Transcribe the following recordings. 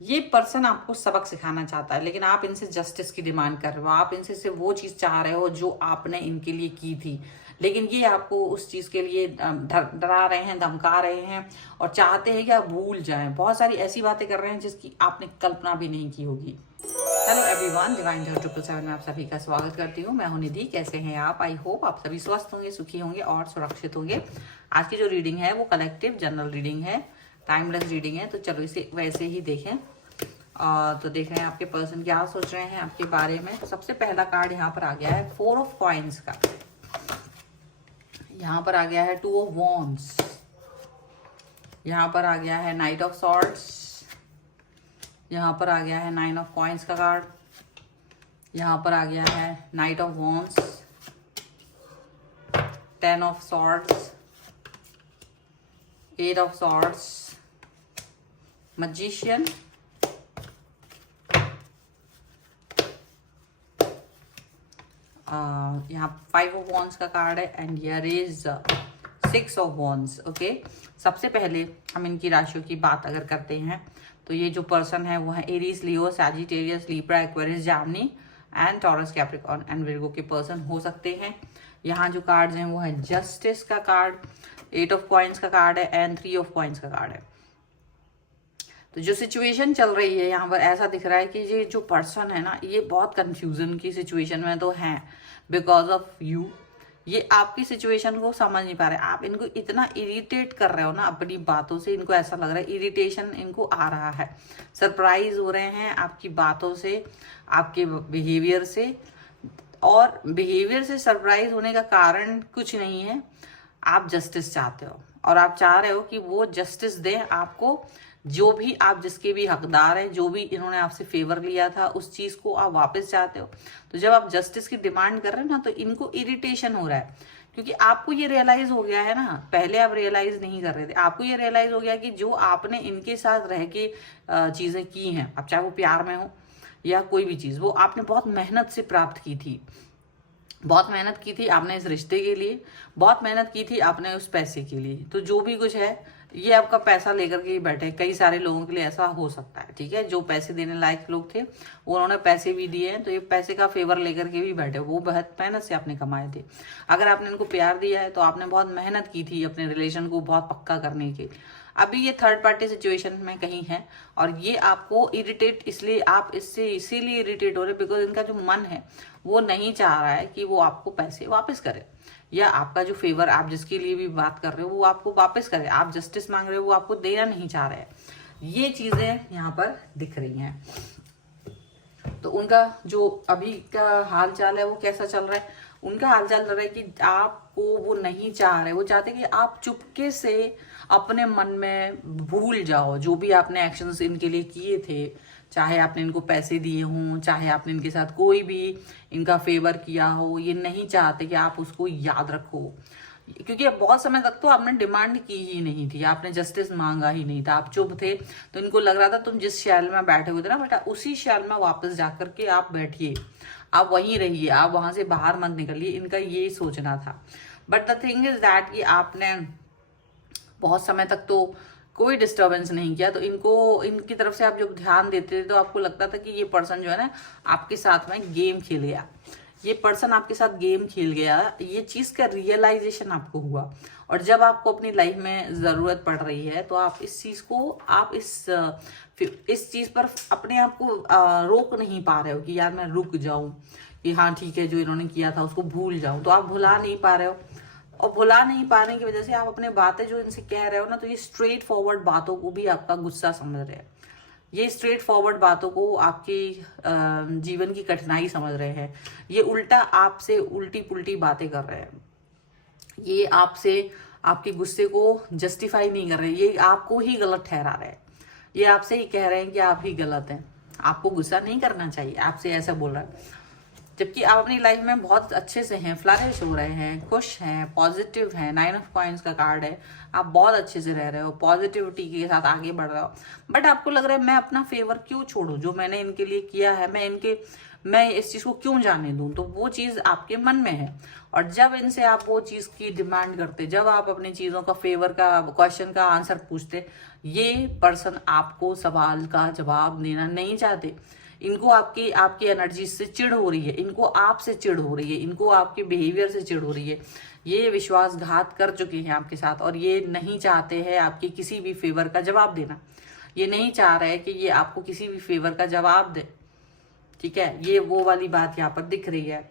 ये पर्सन आपको सबक सिखाना चाहता है, लेकिन आप इनसे जस्टिस की डिमांड कर रहे हो, आप इनसे सिर्फ वो चीज़ चाह रहे हो जो आपने इनके लिए की थी, लेकिन ये आपको उस चीज़ के लिए डरा रहे हैं, धमका रहे हैं और चाहते हैं कि आप भूल जाएं। बहुत सारी ऐसी बातें कर रहे हैं जिसकी आपने कल्पना भी नहीं की होगी। हेलो एवरीवन, डिवाइन जो 777 में आप सभी का स्वागत करती हूँ। मैं हूं निधि। कैसे हैं आप? आई होप आप सभी स्वस्थ होंगे, सुखी होंगे और सुरक्षित होंगे। आज की जो रीडिंग है वो कलेक्टिव जनरल रीडिंग है, टाइमलेस रीडिंग है, तो चलो इसे वैसे ही देखें। तो देख रहे हैं आपके पर्सन क्या सोच रहे हैं आपके बारे में। तो सबसे पहला कार्ड यहाँ पर आ गया है 4 ऑफ कॉइन्स का। यहाँ पर आ गया है 2 ऑफ वॉन्ड्स। यहाँ पर आ गया है नाइट ऑफ सॉर्ड्स। यहाँ पर आ गया है 9 ऑफ कॉइन्स का कार्ड। यहाँ पर आ गया है night of wands, 10 of swords, 8 of swords, magician, यहाँ 5 ऑफ वॉन्ड्स का कार्ड है and here is 6 of wands. Okay, सबसे पहले हम इनकी राशियों की बात अगर करते हैं तो ये जो पर्सन है वो है Aries, Leo, Sagittarius, Libra, Aquarius, Jamini and taurus, Capricorn and Virgo के पर्सन हो सकते हैं। यहाँ जो कार्ड्स हैं वो है जस्टिस का कार्ड, 8 ऑफ कॉइन्स का कार्ड है एंड 3 ऑफ कॉइन्स का कार्ड है। तो जो सिचुएशन चल रही है यहाँ पर ऐसा दिख रहा है कि ये जो पर्सन है ना, ये बहुत कंफ्यूजन की सिचुएशन में तो है बिकॉज ऑफ यू। ये आपकी सिचुएशन को समझ नहीं पा रहे, आप इनको इतना इरिटेट कर रहे हो ना अपनी बातों से, इनको ऐसा लग रहा है इरिटेशन इनको आ रहा है, सरप्राइज हो रहे हैं आपकी बातों से, आपके बिहेवियर से। और बिहेवियर से सरप्राइज होने का कारण कुछ नहीं है, आप जस्टिस चाहते हो और आप चाह रहे हो कि वो जस्टिस दें आपको। जो भी आप जिसके भी हकदार हैं, जो भी इन्होंने आपसे फेवर लिया था, उस चीज को आप वापस चाहते हो। तो जब आप जस्टिस की डिमांड कर रहे हो ना, तो इनको इरिटेशन हो रहा है क्योंकि आपको ये रियलाइज हो गया है ना, पहले आप रियलाइज नहीं कर रहे थे, आपको ये रियलाइज हो गया कि जो आपने इनके साथ रह के चीजें की हैं, अब चाहे वो प्यार में हो या कोई भी चीज, वो आपने बहुत मेहनत से प्राप्त की थी। बहुत मेहनत की थी आपने इस रिश्ते के लिए, बहुत मेहनत की थी आपने उस पैसे के लिए। तो जो भी कुछ है ये आपका पैसा लेकर के ही बैठे। कई सारे लोगों के लिए ऐसा हो सकता है, ठीक है, जो पैसे देने लायक लोग थे उन्होंने पैसे भी दिए हैं, तो ये पैसे का फेवर लेकर के भी बैठे, वो बहुत मेहनत से आपने कमाए थे। अगर आपने इनको प्यार दिया है तो आपने बहुत मेहनत की थी अपने रिलेशन को बहुत पक्का करने के। अभी ये थर्ड पार्टी सिचुएशन में कहीं है और ये आपको इरिटेट, इसलिए आप इससे इसीलिए इरिटेट हो रहे बिकॉज इनका जो मन है वो नहीं चाह रहा है कि वो आपको पैसे वापस करे, या आपका जो फेवर आप जिसके लिए भी बात कर रहे हो वो आपको वापस करे। आप जस्टिस मांग रहे हो, वो आपको देना नहीं चाह रहे हैं। ये चीजें यहाँ पर दिख रही हैं। तो उनका जो अभी का हाल चाल है वो कैसा चल रहा है? उनका हाल चाल चल रहा है कि आपको वो नहीं चाह रहे, वो चाहते कि आप चुपके से अपने मन में भूल जाओ जो भी आपने एक्शंस इनके लिए किए थे, चाहे आपने इनको पैसे दिए हों, चाहे आपने इनके साथ कोई भी इनका फेवर किया हो, ये नहीं चाहते कि आप उसको याद रखो। क्योंकि अब बहुत समय तक तो आपने डिमांड की ही नहीं थी, आपने जस्टिस मांगा ही नहीं था, आप चुप थे। तो इनको लग रहा था तुम जिस शैल में बैठे हुए थे ना बेटा, उसी शैल में वापस जाकर के आप बैठिए, आप वहीं रहिए, आप वहां से बाहर मत निकलिए। इनका यही सोचना था। But the thing is that कि आपने बहुत समय तक तो कोई डिस्टर्बेंस नहीं किया, तो इनको इनकी तरफ से आप जब ध्यान देते थे तो आपको लगता था कि ये पर्सन जो है ना आपके साथ में गेम खेल गया, ये पर्सन आपके साथ गेम खेल गया। ये चीज का रियलाइजेशन आपको हुआ और जब आपको अपनी लाइफ में जरूरत पड़ रही है तो आप इस चीज को, आप इस चीज पर अपने आप को रोक नहीं पा रहे हो कि यार मैं रुक जाऊं कि हाँ ठीक है जो इन्होंने किया था उसको भूल जाऊं। तो आप भुला नहीं पा रहे हो और भुला नहीं पाने की वजह से आप अपने बातें जो इनसे कह रहे हो ना, तो ये स्ट्रेट फॉरवर्ड बातों को भी आपका गुस्सा समझ रहे हैं, ये स्ट्रेट फॉरवर्ड बातों को आपकी जीवन की कठिनाई समझ रहे हैं। ये उल्टा आपसे उल्टी पुल्टी बातें कर रहे हैं, ये आपसे आपके गुस्से को जस्टिफाई नहीं कर रहे हैं, ये आपको ही गलत ठहरा रहे हैं, ये आपसे ही कह रहे हैं कि आप ही गलत हैं, आपको गुस्सा नहीं करना चाहिए, आपसे ऐसा बोल रहा है। जबकि आप अपनी लाइफ में बहुत अच्छे से हैं, फ्लरिश हो रहे हैं, खुश हैं, पॉजिटिव हैं। 9 ऑफ कॉइंस का कार्ड है, आप बहुत अच्छे से रह रहे हो, पॉजिटिविटी के साथ आगे बढ़ रहे हो। बट आपको लग रहा है मैं अपना फेवर क्यों छोड़ूं, जो मैंने इनके लिए किया है मैं इस चीज को क्यों जाने दूं। तो वो चीज आपके मन में है, और जब इनसे आप वो चीज की डिमांड करते, जब आप अपनी चीजों का फेवर का क्वेश्चन का आंसर पूछते, ये पर्सन आपको सवाल का जवाब देना नहीं चाहते। इनको आपकी एनर्जी से चिढ़ हो रही है, इनको आपसे चिढ़ हो रही है, इनको आपके बिहेवियर से चिढ़ हो रही है। ये विश्वासघात कर चुके हैं आपके साथ, और ये नहीं चाहते हैं आपके किसी भी फेवर का जवाब देना। ये नहीं चाह रहे कि ये आपको किसी भी फेवर का जवाब दे। ठीक है, ये वो वाली बात यहाँ पर दिख रही है।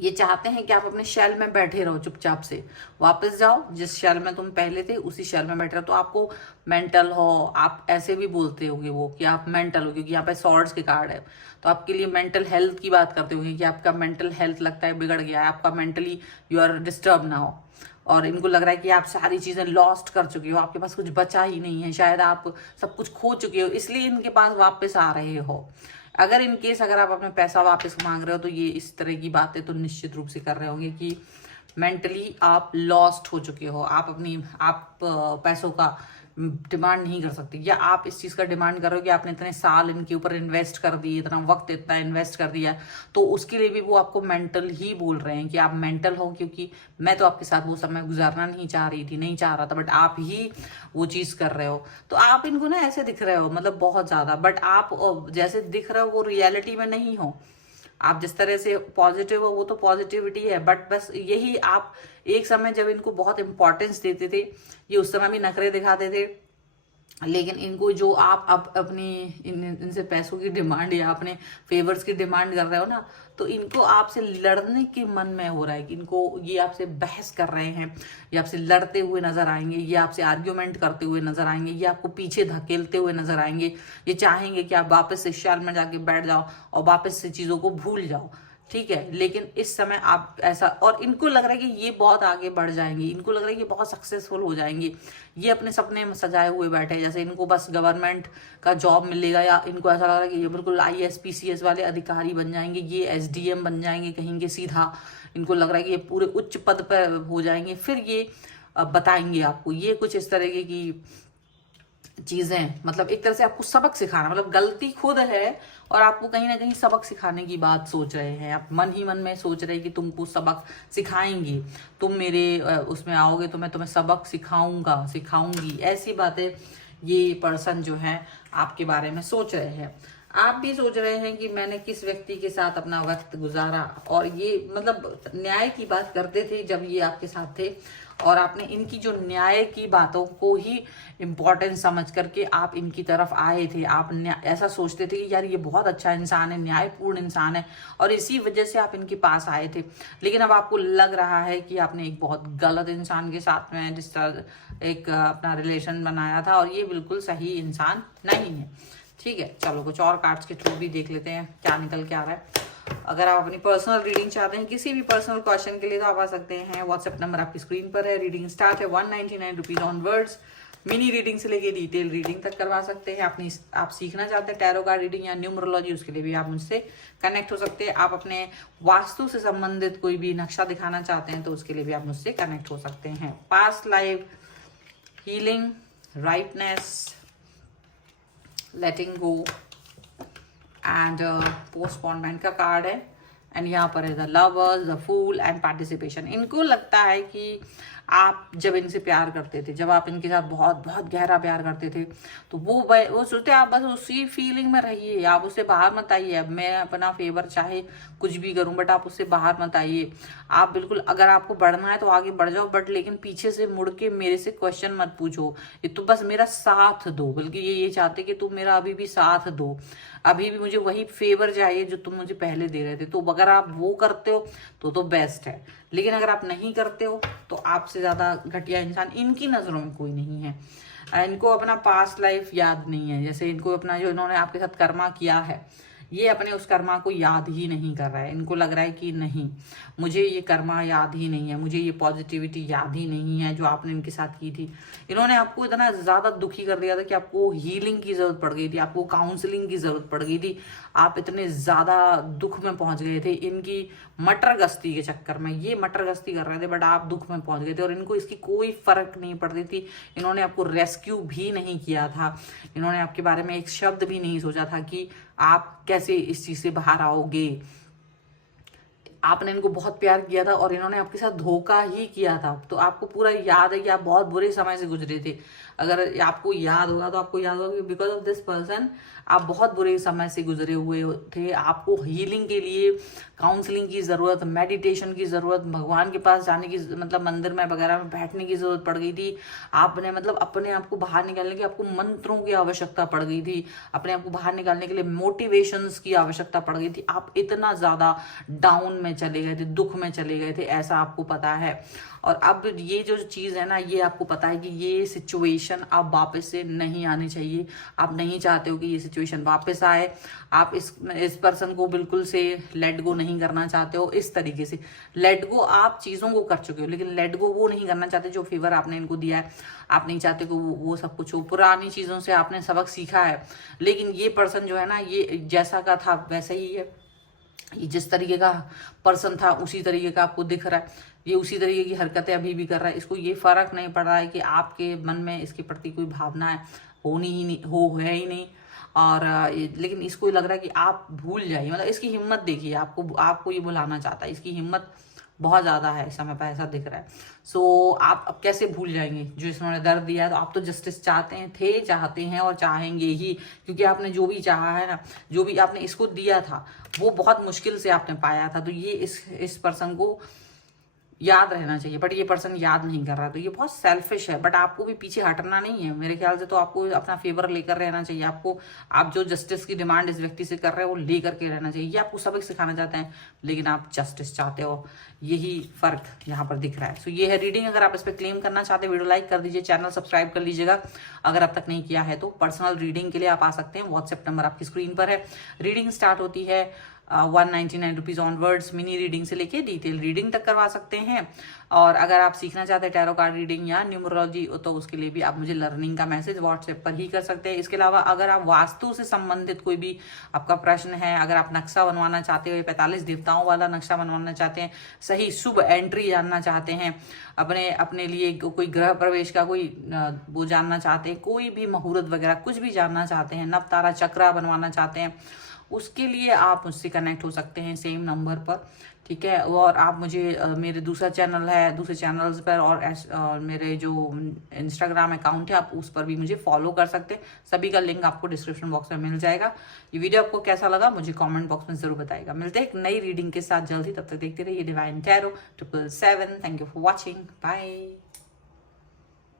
ये चाहते हैं कि आप अपने शेल में बैठे रहो, चुपचाप से वापस जाओ जिस शेल में तुम पहले थे उसी शेल में बैठे रहो। तो आपको मेंटल हो, आप ऐसे भी बोलते होंगे वो कि आप मेंटल हो, क्योंकि यहाँ पे सॉर्ड्स के कार्ड है। तो आपके लिए मेंटल हेल्थ की बात करते होंगे कि आपका मेंटल हेल्थ लगता है बिगड़ गया है, आपका मेंटली यू आर डिस्टर्ब ना हो। और इनको लग रहा है कि आप सारी चीजें लॉस्ट कर चुके हो, आपके पास कुछ बचा ही नहीं है, शायद आप सब कुछ खो चुके हो, इसलिए इनके पास वापस आ रहे हो। अगर इन केस अगर आप अपना पैसा वापस मांग रहे हो तो ये इस तरह की बातें तो निश्चित रूप से कर रहे होंगे कि मेंटली आप लॉस्ट हो चुके हो, आप पैसों का डिमांड नहीं कर सकते, या आप इस चीज का डिमांड कर रहे हो कि आपने इतने साल इनके ऊपर इन्वेस्ट कर दिए, इतना वक्त इतना इन्वेस्ट कर दिया, तो उसके लिए भी वो आपको मेंटल ही बोल रहे हैं कि आप मेंटल हो, क्योंकि मैं तो आपके साथ वो समय गुजारना नहीं चाह रही थी, नहीं चाह रहा था, बट आप ही वो चीज कर रहे हो। तो आप इनको ना ऐसे दिख रहे हो, मतलब बहुत ज्यादा, बट आप जैसे दिख रहे हो वो रियलिटी में नहीं हो। आप जिस तरह से पॉजिटिव हो वो तो पॉजिटिविटी है, बट बस यही आप एक समय जब इनको बहुत इंपॉर्टेंस देते थे, ये उस समय भी नखरे दिखाते थे, लेकिन इनको जो आप अब अपनी इनसे पैसों की डिमांड या अपने फेवर्स की डिमांड कर रहे हो ना, तो इनको आपसे लड़ने के मन में हो रहा है कि इनको ये आपसे बहस कर रहे हैं, ये आपसे लड़ते हुए नजर आएंगे, ये आपसे आर्ग्यूमेंट करते हुए नजर आएंगे, ये आपको पीछे धकेलते हुए नजर आएंगे। ये चाहेंगे कि आप वापस से शैल में जाके बैठ जाओ और वापस से चीजों को भूल जाओ। ठीक है, लेकिन इस समय आप ऐसा, और इनको लग रहा है कि ये बहुत आगे बढ़ जाएंगे, इनको लग रहा है कि बहुत सक्सेसफुल हो जाएंगे, ये अपने सपने में सजाए हुए बैठे हैं, जैसे इनको बस गवर्नमेंट का जॉब मिलेगा, या इनको ऐसा लग रहा है कि ये बिल्कुल IAS PCS वाले अधिकारी बन जाएंगे, ये SDM बन जाएंगे कहीं के सीधा। इनको लग रहा है कि ये पूरे उच्च पद पर हो जाएंगे, फिर ये बताएंगे आपको, ये कुछ इस तरह की चीजें, मतलब एक तरह से आपको सबक सिखाना, मतलब गलती खुद है और आपको कहीं ना कहीं सबक सिखाने की बात सोच रहे हैं। आप मन ही मन में सोच रहे हैं कि तुमको सबक सिखाएंगे, तुम मेरे उसमें आओगे तो मैं तुम्हें सबक सिखाऊंगी, ऐसी बातें ये पर्सन जो है आपके बारे में सोच रहे हैं। आप भी सोच रहे हैं कि मैंने किस व्यक्ति के साथ अपना वक्त गुजारा, और ये मतलब न्याय की बात करते थे जब ये आपके साथ थे, और आपने इनकी जो न्याय की बातों को ही इम्पोर्टेंस समझ करके आप इनकी तरफ आए थे। आप ऐसा सोचते थे कि यार ये बहुत अच्छा इंसान है, न्यायपूर्ण इंसान है, और इसी वजह से आप इनके पास आए थे। लेकिन अब आपको लग रहा है कि आपने एक बहुत गलत इंसान के साथ में जिस तरह एक अपना रिलेशन बनाया था, और ये बिल्कुल सही इंसान नहीं है। ठीक है, चलो कुछ और कार्ड्स के थ्रू भी देख लेते हैं क्या निकल के आ रहा है। अगर आप अपनी पर्सनल रीडिंग चाहते हैं किसी भी पर्सनल क्वेश्चन के लिए तो आप आ सकते हैं। व्हाट्सएप नंबर आपकी स्क्रीन पर है। रीडिंग स्टार्ट है 199 रुपीज ऑनवर्ड्स। मिनी रीडिंग से लेके डिटेल रीडिंग तक करवा सकते हैं। आप सीखना चाहते हैं टैरो कार्ड रीडिंग या न्यूमरोलॉजी, उसके लिए भी आप मुझसे कनेक्ट हो सकते हैं। आप अपने वास्तु से संबंधित कोई भी नक्शा दिखाना चाहते हैं तो उसके लिए भी आप मुझसे कनेक्ट हो सकते हैं। Past life healing, rightness, letting go and postponement का कार्ड है। एंड यहाँ पर है the lovers, the fool and participation. इनको लगता है कि आप जब इनसे प्यार करते थे, जब आप इनके साथ बहुत बहुत गहरा प्यार करते थे, तो वो सोचते आप बस उसी फीलिंग में रहिए, आप उससे बाहर मत आइए। अब मैं अपना फेवर चाहे कुछ भी करूं, बट आप उससे बाहर मत आइए। आप बिल्कुल, अगर आपको बढ़ना है तो आगे बढ़ जाओ, बट लेकिन पीछे से मुड़ के मेरे से क्वेश्चन मत पूछो। ये तो बस मेरा साथ दो, बल्कि ये चाहते कि तुम मेरा अभी भी साथ दो, अभी भी मुझे वही फेवर चाहिए जो तुम मुझे पहले दे रहे थे। तो अगर आप वो करते हो तो बेस्ट है, लेकिन अगर आप नहीं करते हो तो आपसे ज्यादा घटिया इंसान इनकी नजरों में कोई नहीं है। इनको अपना पास्ट लाइफ याद नहीं है, जैसे इनको अपना जो इन्होंने आपके साथ कर्मा किया है, ये अपने उस कर्मा को याद ही नहीं कर रहा है। इनको लग रहा है कि नहीं, मुझे ये कर्मा याद ही नहीं है, मुझे ये पॉजिटिविटी याद ही नहीं है जो आपने इनके साथ की थी। इन्होंने आपको इतना ज़्यादा दुखी कर दिया था कि आपको हीलिंग की ज़रूरत पड़ गई थी, आपको काउंसलिंग की ज़रूरत पड़ गई थी। आप इतने ज़्यादा दुख में पहुंच गए थे इनकी मटर गश्ती के चक्कर में। ये मटर गश्ती कर रहे थे बट आप दुख में पहुंच गए थे और इनको इसकी कोई फर्क नहीं पड़ती थी। इन्होंने आपको रेस्क्यू भी नहीं किया था, इन्होंने आपके बारे में एक शब्द भी नहीं सोचा था कि आप कैसे इस चीज से बाहर आओगे। आपने इनको बहुत प्यार किया था और इन्होंने आपके साथ धोखा ही किया था। तो आपको पूरा याद है कि आप बहुत बुरे समय से गुजरे थे। अगर आपको याद होगा तो आपको याद होगा कि बिकॉज ऑफ दिस पर्सन आप बहुत बुरे समय से गुजरे हुए थे। आपको हीलिंग के लिए काउंसलिंग की ज़रूरत, मेडिटेशन की ज़रूरत, भगवान के पास जाने की, मतलब मंदिर में वगैरह में बैठने की ज़रूरत पड़ गई थी। आपने मतलब अपने आप को बाहर निकालने की आपको मंत्रों की आवश्यकता पड़ गई थी, अपने आप को बाहर निकालने के लिए मोटिवेशंस की आवश्यकता पड़ गई थी। आप इतना ज़्यादा डाउन में चले गए थे, दुख में चले गए थे, ऐसा आपको पता है। और अब ये जो चीज़ है ना, ये आपको पता है कि ये सिचुएशन अब वापस से नहीं आनी चाहिए। आप नहीं चाहते हो कि ये सिचुएशन वापस आए। आप इस पर्सन को बिल्कुल से लेट गो नहीं करना चाहते हो। इस तरीके से लेट गो आप चीज़ों को कर चुके हो, लेकिन लेट गो वो नहीं करना चाहते जो फेवर आपने इनको दिया है। आप नहीं चाहते कि वो सब कुछ हो। पुरानी चीज़ों से आपने सबक सीखा है, लेकिन ये पर्सन जो है ना, ये जैसा का था वैसा ही है। ये जिस तरीके का पर्सन था उसी तरीके का आपको दिख रहा है। ये उसी तरीके की हरकतें अभी भी कर रहा है। इसको ये फर्क नहीं पड़ रहा है कि आपके मन में इसके प्रति कोई भावना है, होनी ही नहीं, है ही नहीं। और लेकिन इसको लग रहा है कि आप भूल जाइए। मतलब इसकी हिम्मत देखिए, आपको ये भुलाना चाहता है। इसकी हिम्मत बहुत ज़्यादा है इस समय पर, ऐसा दिख रहा है। सो आप अब कैसे भूल जाएंगे जो इसने दर्द दिया है। तो आप तो जस्टिस चाहते हैं और चाहेंगे ही, क्योंकि आपने जो भी चाहा है ना, जो भी आपने इसको दिया था वो बहुत मुश्किल से आपने पाया था। तो ये इस पर्सन को याद रहना चाहिए, बट ये पर्सन याद नहीं कर रहा। तो ये बहुत सेल्फिश है, बट आपको भी पीछे हटना नहीं है मेरे ख्याल से। तो आपको अपना फेवर लेकर रहना चाहिए। आप जो जस्टिस की डिमांड इस व्यक्ति से कर रहे हो वो लेकर के रहना चाहिए। ये आपको सबक सिखाना चाहते हैं, लेकिन आप जस्टिस चाहते हो। यही फर्क यहाँ पर दिख रहा है। सो ये है रीडिंग। अगर आप इस पर क्लेम करना चाहते हैं, वीडियो लाइक कर दीजिए, चैनल सब्सक्राइब कर लीजिएगा अगर अब तक नहीं किया है। तो पर्सनल रीडिंग के लिए आप आ सकते हैं, व्हाट्सएप नंबर आपकी स्क्रीन पर है। रीडिंग स्टार्ट होती है 199 रुपीज़ ऑनवर्ड्स। मिनी रीडिंग से लेके डिटेल रीडिंग तक करवा सकते हैं। और अगर आप सीखना चाहते हैं टैरो कार्ड रीडिंग या न्यूमरोलॉजी, तो उसके लिए भी आप मुझे लर्निंग का मैसेज व्हाट्सएप पर ही कर सकते हैं। इसके अलावा अगर आप वास्तु से संबंधित कोई भी आपका प्रश्न है, अगर आप नक्शा बनवाना चाहते हो, 45 देवताओं वाला नक्शा बनवाना चाहते हैं, सही शुभ एंट्री जानना चाहते हैं, अपने लिए कोई ग्रह प्रवेश का कोई वो जानना चाहते हैं, कोई भी मुहूर्त वगैरह कुछ भी जानना चाहते हैं, नव तारा चक्रा बनवाना चाहते हैं, उसके लिए आप मुझसे कनेक्ट हो सकते हैं सेम नंबर पर, ठीक है। और आप मुझे मेरे दूसरा चैनल है, दूसरे चैनल्स पर और मेरे जो इंस्टाग्राम अकाउंट है आप उस पर भी मुझे फॉलो कर सकते हैं। सभी का लिंक आपको डिस्क्रिप्शन बॉक्स में मिल जाएगा। ये वीडियो आपको कैसा लगा मुझे कमेंट बॉक्स में जरूर बताएगा। मिलते हैं एक नई रीडिंग के साथ जल्दी, तब तक देखते रहिए divine tarot 777। Thank you for watching, bye.